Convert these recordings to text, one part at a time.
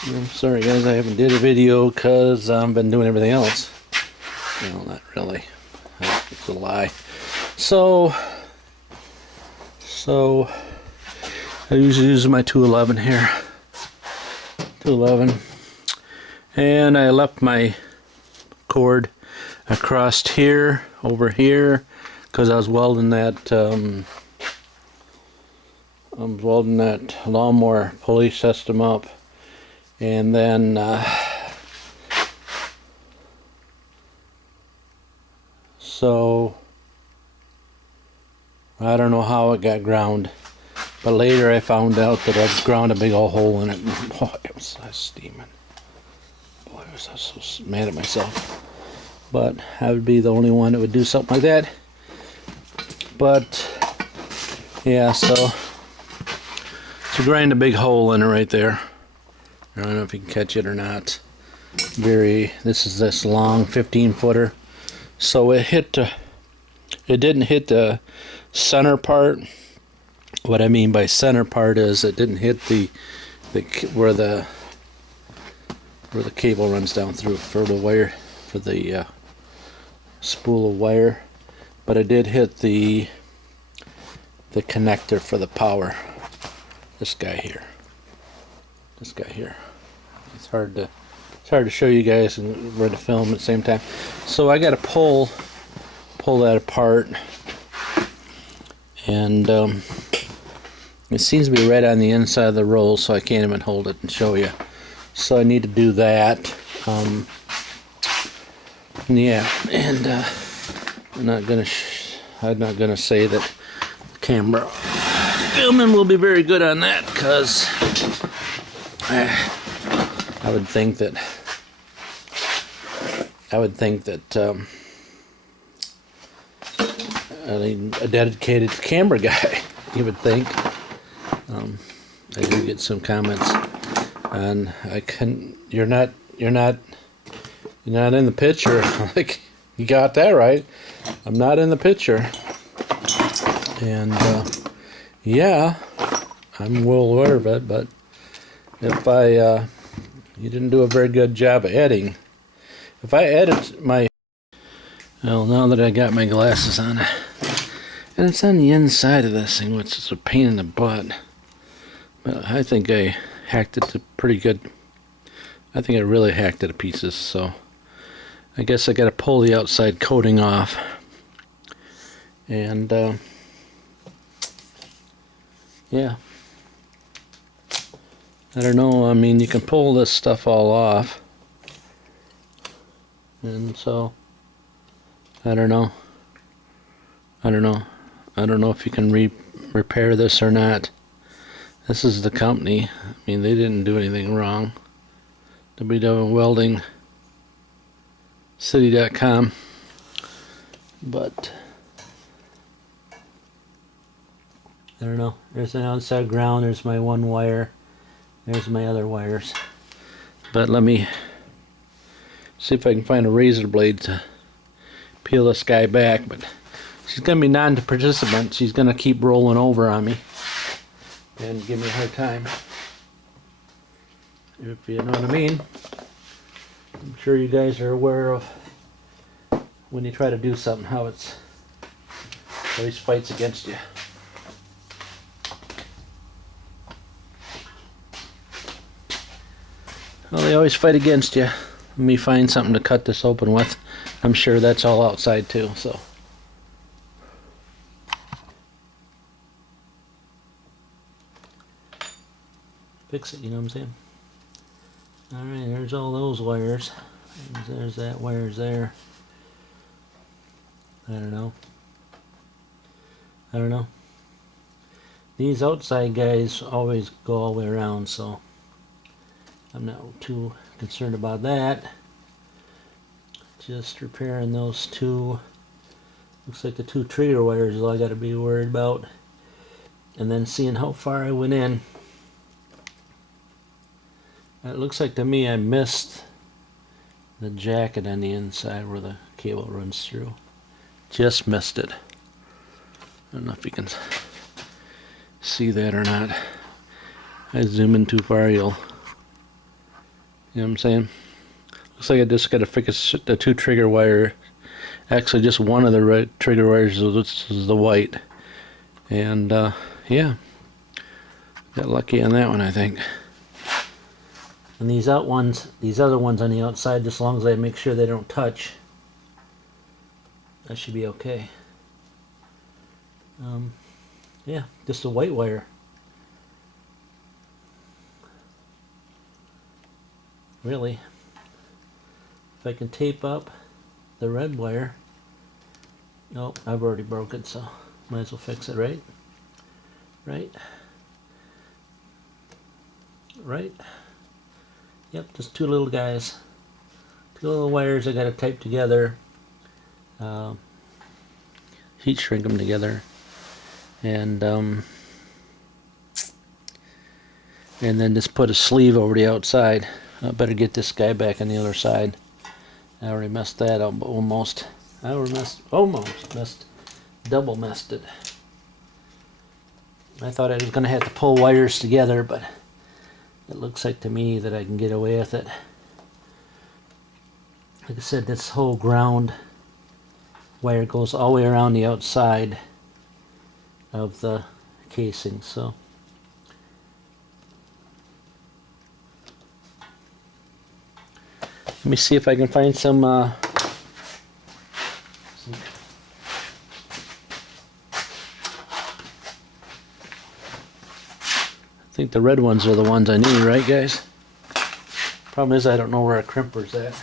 I'm sorry guys, I haven't did a video because I've been doing everything else. No, not really. It's a lie. So I usually use my 211 here. 211. And I left my cord across here, over here, because I was welding that lawnmower pulley system up. And then so I don't know how it got ground, but later I found out that I ground a big old hole in it. Boy, it was steaming. Boy, I was so mad at myself. But I would be the only one that would do something like that. But yeah, so to grind a big hole in it right there. I don't know if you can catch it or not. This is this long 15-footer. So it didn't hit the center part. What I mean by center part is it didn't hit where the cable runs down through for the wire, for the spool of wire, but it did hit the connector for the power. This guy here. It's hard to show you guys and read the film at the same time. So I got to pull that apart, and it seems to be right on the inside of the roll, so I can't even hold it and show you. So I need to do that. Yeah, and I'm not gonna say that the camera filming will be very good on that, because I would think that a dedicated camera guy, you would think. I do get some comments, and you're not in the picture. Like, you got that right. I'm not in the picture, and yeah, I'm well aware of it. But if you didn't do a very good job of editing. If I edit well, now that I got my glasses on, and it's on the inside of this thing, which is a pain in the butt, but I think I hacked it to pretty good. I think I really hacked it to pieces, so I guess I got to pull the outside coating off, and yeah, I don't know. I mean, you can pull this stuff all off, and so I don't know if you can repair this or not. This is the company. I mean, they didn't do anything wrong. www.weldingcity.com. But I don't know. There's an outside ground. There's my one wire. There's my other wires. But let me see if I can find a razor blade to peel this guy back. But she's going to be non-participant. She's going to keep rolling over on me and give me a hard time. If you know what I mean. I'm sure you guys are aware of when you try to do something, how it always fights against you. Well, they always fight against you. Let me find something to cut this open with. I'm sure that's all outside too, so. Fix it, you know what I'm saying? Alright, there's all those wires. There's that wires there. I don't know. These outside guys always go all the way around, so I'm not too concerned about that. Just repairing those two. Looks like the two trigger wires is all I got to be worried about. And then seeing how far I went in. It looks like to me I missed the jacket on the inside where the cable runs through. Just missed it. I don't know if you can see that or not. I zoom in too far, you'll You know what I'm saying? Looks like I just got to fix the 2 trigger wire. Actually, just one of the red trigger wires is the white. And yeah, got lucky on that one, I think. And these other ones on the outside, as long as I make sure they don't touch, that should be okay. Yeah, just a white wire. Really. If I can tape up the red wire. Nope, I've already broke it, so might as well fix it, right? Right? Right? Yep, just 2 little guys. 2 little wires I gotta tape together. Heat shrink them together. And then just put a sleeve over the outside. I better get this guy back on the other side. I already messed that up almost. I almost double messed it. I thought I was going to have to pull wires together, but it looks like to me that I can get away with it. Like I said, this whole ground wire goes all the way around the outside of the casing, so let me see if I can find some I think the red ones are the ones I need, right guys? Problem is I don't know where a crimper's at.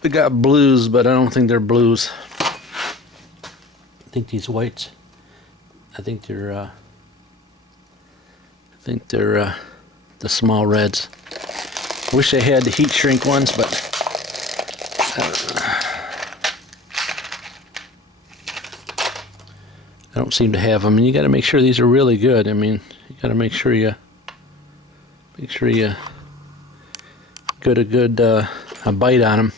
I got blues, but I don't think they're blues. I think these whites, I think they're the small reds. I wish I had the heat shrink ones, but I don't seem to have them. And you got to make sure these are really good. I mean, you got to make sure you get a good a bite on them,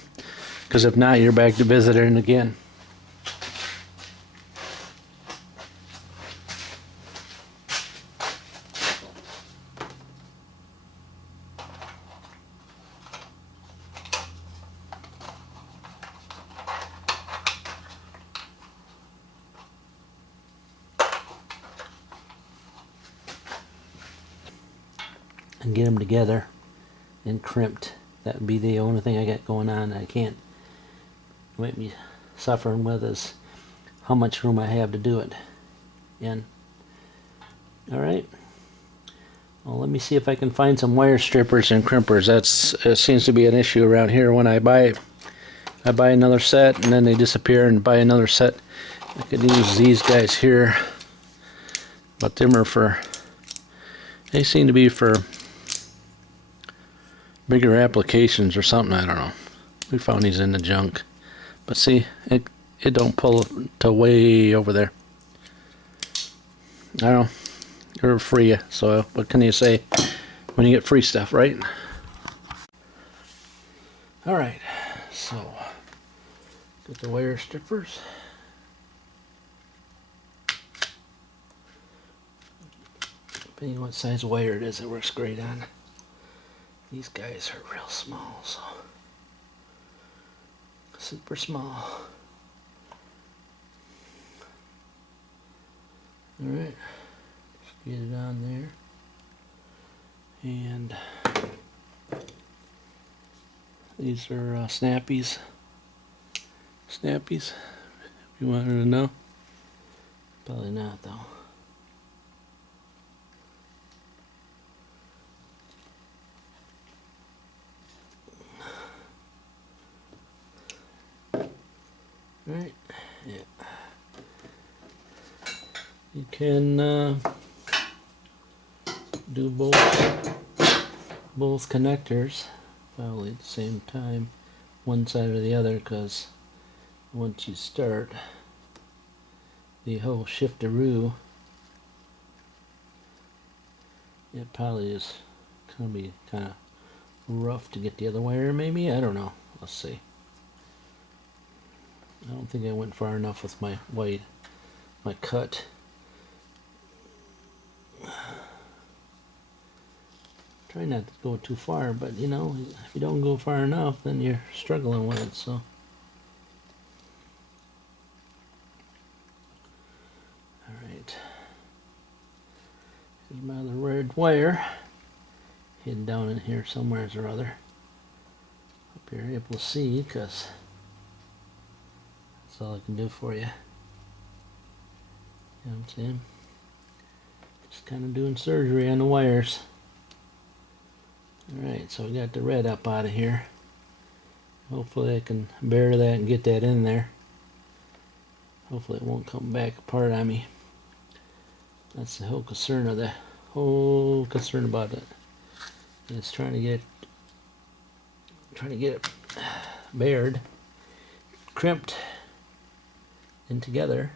because if not, you're back to visiting again. And get them together and crimped. That would be the only thing I got going on. I can't, might be suffering with is how much room I have to do it in. Alright, well, let me see if I can find some wire strippers and crimpers. It seems to be an issue around here. When I buy another set and then they disappear, and buy another set. I could use these guys here, but them are they seem to be for bigger applications or something. I don't know. We found these in the junk, but see, it don't pull to way over there. I don't know. They're free, so what can you say when you get free stuff, right? All right, so get the wire strippers. Depending on what size wire it is, it works great on. These guys are real small, so super small. Alright, just get it on there. And these are snappies. Snappies, if you wanted to know. Probably not, though. Right, yeah. You can do both connectors probably at the same time, one side or the other, because once you start the whole shifteroo, it probably is going to be kind of rough to get the other wire, maybe? I don't know. Let's see. I don't think I went far enough with my cut. Try not to go too far, but you know, if you don't go far enough, then you're struggling with it, so. Alright. Here's my other red wire. Hidden down in here somewhere or other. Hope you're able to see, because that's all I can do for you. You know what I'm saying? Just kind of doing surgery on the wires. Alright, so we got the red up out of here. Hopefully I can bear that and get that in there. Hopefully it won't come back apart on me. That's the whole concern about it. It's trying to get it bared, crimped, and together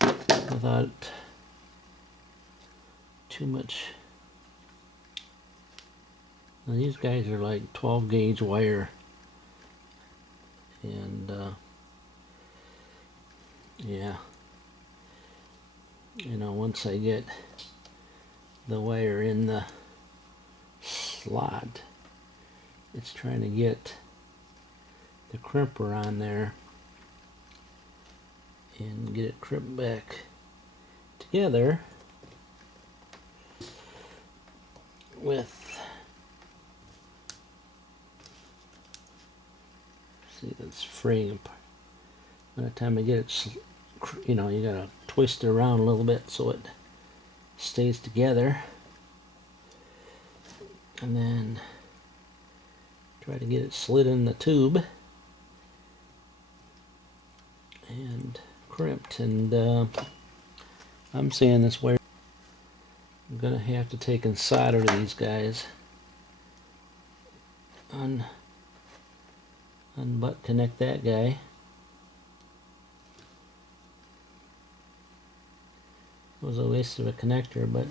without too much. Now these guys are like 12 gauge wire, and yeah, you know, once I get the wire in the slot, it's trying to get the crimper on there and get it crimped back together with, see, that's fraying apart. By the time I get it, you know, you gotta twist it around a little bit so it stays together, and then try to get it slid in the tube and crimped. And I'm saying this wire, I'm gonna have to take and solder these guys unbutt connect that guy. It was a waste of a connector, but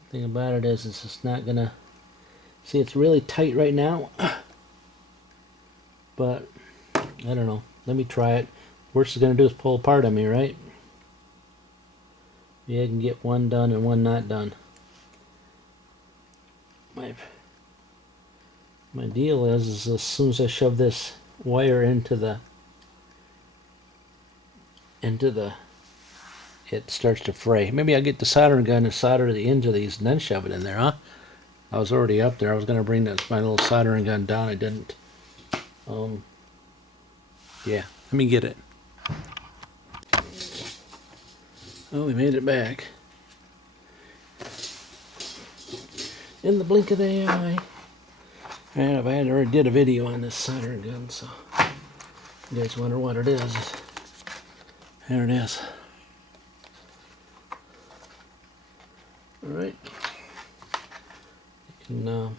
the thing about it is it's just not gonna, see, it's really tight right now, but I don't know. Let me try it. Worst it's gonna do is pull apart on me, right? Yeah, I can get one done and one not done. My deal is as soon as I shove this wire into the it starts to fray. Maybe I'll get the soldering gun and solder the ends of these and then shove it in there, huh? I was already up there. I was going to bring my little soldering gun down. I didn't. Yeah, let me get it. Oh, we made it back. In the blink of the eye. And I already did a video on this soldering gun, so you guys wonder what it is. There it is. Alright. You can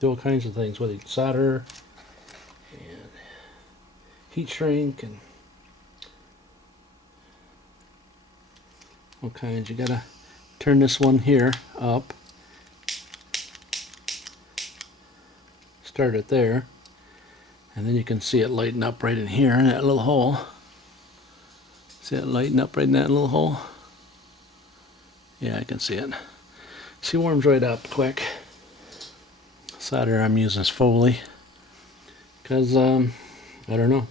do all kinds of things, whether you solder and heat shrink and all kinds. You gotta turn this one here up. Start it there. And then you can see it lighten up right in here in that little hole. See it lighten up right in that little hole? Yeah, I can see it. See, warms right up quick. Solder I'm using is Foley. Because, I don't know.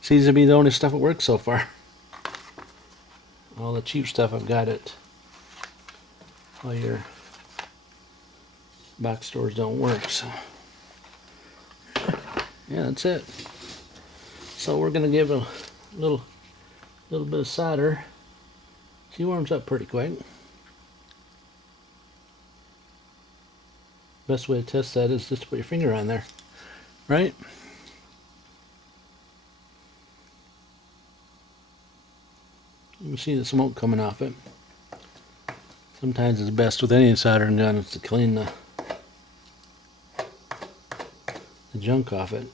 Seems to be the only stuff that works so far. All the cheap stuff I've got at all your box stores don't work, so. Yeah, that's it. So we're going to give it a little bit of solder. She warms up pretty quick. Best way to test that is just to put your finger on there, right? You can see the smoke coming off it. Sometimes it's best with any soldering gun is to clean the junk off it.